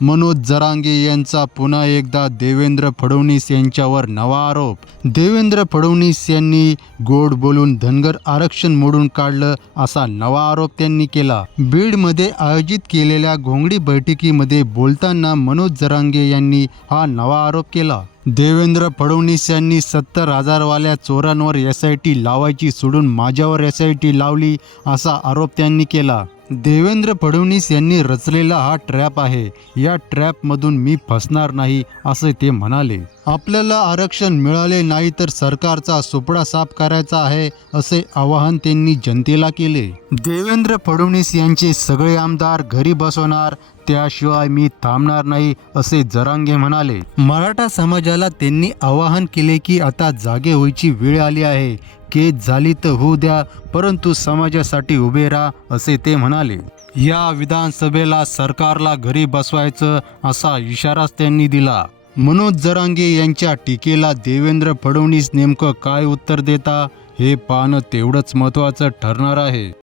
मनोज जरांगे यांचा पुन्हा एकदा देवेंद्र फडणवीस यांच्यावर नवा आरोप. देवेंद्र फडणवीस यांनी गोड बोलून धनगर आरक्षण मोडून काढलं असा नवा आरोप त्यांनी केला. बीडमध्ये आयोजित केलेल्या घोंगडी बैठकीमध्ये बोलताना मनोज जरांगे यांनी हा नवा आरोप केला. देवेंद्र फडणवीस यांनी सत्तर हजारवाल्या चोरांवर एस आय टी लावायची सोडून माझ्यावर एस आय टी लावली असा आरोप त्यांनी केला. देवेंद्र फडणवीस यांनी रचलेला हा ट्रॅप आहे. या ट्रॅपमधून मी फसणार नाही असे ते म्हणाले. आपल्याला आरक्षण मिळाले नाही तर सरकारचा सुपडा साफ करायचा आहे असे आवाहन त्यांनी जनतेला केले. देवेंद्र फडणवीस यांचे सगळे आमदार घरी बसवणार त्याशिवाय मी थांबणार नाही असे जरांगे म्हणाले. मराठा समाजाला त्यांनी आवाहन केले की आता जागे व्हायची वेळ आली आहे. केस झाली तर होऊ द्या परंतु समाजासाठी उभे राहा असे ते म्हणाले. या विधानसभेला सरकारला घरी बसवायचं असा इशाराच त्यांनी दिला. मनोज जरांगे यांच्या टीकेला देवेंद्र फडणवीस नेमकं काय उत्तर देता हे पाहणं तेवढंच महत्त्वाचं ठरणार आहे.